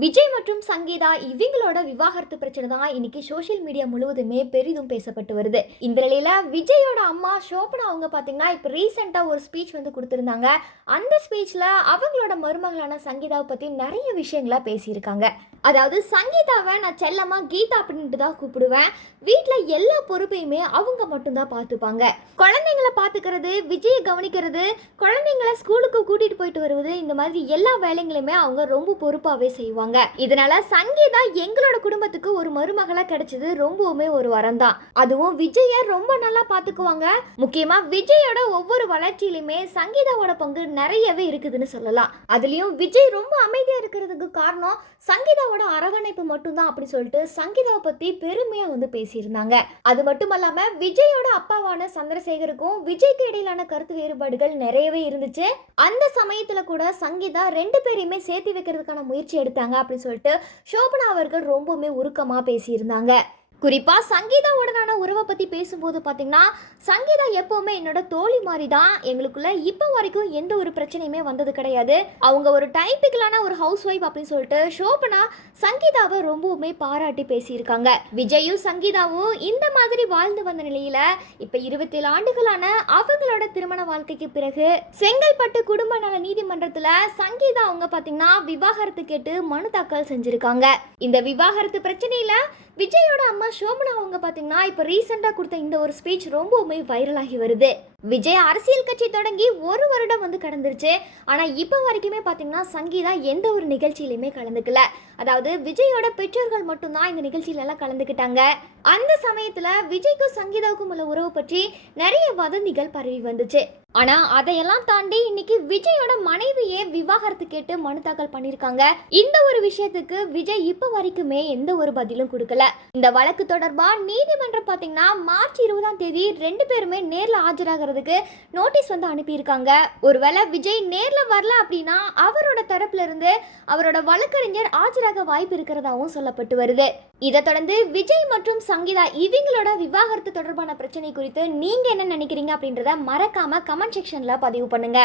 விஜய் மற்றும் சங்கீதா இவங்களோட விவாகரத்து பிரச்சனை தான் இன்னைக்கு சோஷியல் மீடியா முழுவதுமே பெரிதும் பேசப்பட்டு வருது. இந்த நிலையில விஜயோட அம்மா ஷோபனா அவங்க பாத்தீங்கன்னா இப்ப ரீசெண்டா ஒரு ஸ்பீச் வந்து கொடுத்திருந்தாங்க. அந்த ஸ்பீச்ல அவங்களோட மருமகளான சங்கீதாவை பத்தி நிறைய விஷயங்களா பேசியிருக்காங்க. அதாவது சங்கீதாவை நான் செல்லமா கீதா அப்படின்ட்டு தான் கூப்பிடுவேன். வீட்டில் எல்லா பொறுப்பையுமே அவங்க மட்டும்தான் பார்த்துப்பாங்க. குழந்தைங்களை பார்த்துக்கிறது, விஜயை கவனிக்கிறது, குழந்தைங்களை ஸ்கூலுக்கு கூட்டிட்டு போயிட்டு வருவது, இந்த மாதிரி எல்லா வேலைங்களுமே அவங்க ரொம்ப பொறுப்பாகவே செய்வாங்க. இதனால சங்கீதா எங்களோட குடும்பத்துக்கு ஒரு மருமகளா கிடைச்சது ரொம்பவுமே ஒரு வரம் தான். அதுவும் விஜயை ரொம்ப நல்லா பார்த்துக்குவாங்க. முக்கியமா விஜயோட ஒவ்வொரு வளர்ச்சியிலுமே சங்கீதாவோட பங்கு நிறையவே இருக்குதுன்னு சொல்லலாம். அதுலயும் விஜய் ரொம்ப அமைதியா இருக்கிறதுக்கு காரணம் சங்கீதாவோட அரவணைப்பு மட்டும்தான் அப்படி சொல்லிட்டு சங்கீதாவை பத்தி பெருமையா வந்து பேசியிருந்தாங்க. அது மட்டும் இல்லாம விஜயோட அப்பாவான சந்திரசேகருக்கும் விஜய்க்கு இடையிலான கருத்து வேறுபாடுகள் நிறையவே இருந்துச்சு. அந்த சமயத்துல கூட சங்கீதா ரெண்டு பேரையுமே சேர்த்து வைக்கிறதுக்கான முயற்சி எடுத்தாங்க அப்படின்னு சொல்லிட்டு ஷோபனா அவர்கள் ரொம்பவுமே உருக்கமா பேசியிருந்தாங்க. குறிப்பா சங்கீதாவுடனான உறவை பத்தி பேசும்போது பாத்தீங்கன்னா சங்கீதா எப்பவுமே என்னோட தோழி மாதிரி தான். எங்களுக்குள்ள இப்போ வரைக்கும் எந்த ஒரு பிரச்சனையுமே வந்தது கிடையாது. அவங்க ஒரு டைப்பிக்கலான ஒரு ஹவுஸ் ஒய்ஃப் அப்படின்னு சொல்லிட்டு ஷோபனா சங்கீதாவை ரொம்பவுமே பாராட்டி பேசியிருக்காங்க. விஜயும் சங்கீதாவும் இந்த மாதிரி வாழ்ந்து வந்த நிலையில இப்ப 27 ஆண்டுகளான அவங்களோட திருமண வாழ்க்கைக்கு பிறகு செங்கல்பட்டு குடும்ப நல நீதிமன்றத்துல சங்கீதா அவங்க பாத்தீங்கன்னா விவாகரத்து கேட்டு மனு தாக்கல் செஞ்சிருக்காங்க. இந்த விவாகரத்து பிரச்சனையில விஜயோட அம்மா ஷோபனா அவங்க பாத்தீங்கன்னா இப்ப ரீசெண்டா கொடுத்த இந்த ஒரு ஸ்பீச் ரொம்பவுமே வைரல் ஆகி வருது. விஜய் அரசியல் கட்சி தொடங்கி ஒரு வருடம் வந்து கடந்துருச்சு. ஆனா இப்ப வரைக்குமே பாத்தீங்கன்னா சங்கீதா எந்த ஒரு நிகழ்ச்சியிலுமே கலந்துக்கல. அதாவது விஜயோட பெற்றோர்கள் மட்டும்தான் இந்த நிகழ்ச்சியில எல்லாம் கலந்துக்கிட்டாங்க. அந்த சமயத்துல விஜய்க்கும் சங்கீதாவுக்கும் உள்ள உறவு பற்றி நிறைய வதந்திகள் பரவி வந்துச்சு. ஆனா அதையெல்லாம் தாண்டி இன்னைக்கு விஜயோட மனைவியே விவாகரத்து கேட்டு மனு தாக்கல் பண்ணிருக்காங்க. இந்த ஒரு விஷயத்துக்கு விஜய் இப்ப வரைக்குமே எந்த ஒரு பதிலும் கொடுக்கல. இந்த வழக்கு தொடர்பா நீதிமன்றம் பாத்தீங்கன்னா மார்ச் 20ஆம் தேதி ரெண்டு பேருமே நேர்ல ஆஜராகிறதுக்கு நோட்டீஸ் வந்து அனுப்பியிருக்காங்க. ஒருவேளை விஜய் நேர்ல வரல அப்படின்னா அவரோட தரப்புல இருந்து அவரோட வழக்கறிஞர் ஆஜராக வாய்ப்பு இருக்கிறதாவும் சொல்லப்பட்டு வருது. இதை தொடர்ந்து விஜய் மற்றும் சங்கீதா இவங்களோட விவாகரத்து தொடர்பான பிரச்சனை குறித்து நீங்க என்ன நினைக்கிறீங்க அப்படின்றத மறக்காம கமெண்ட் செக்ஷன்ல பதிவு பண்ணுங்க.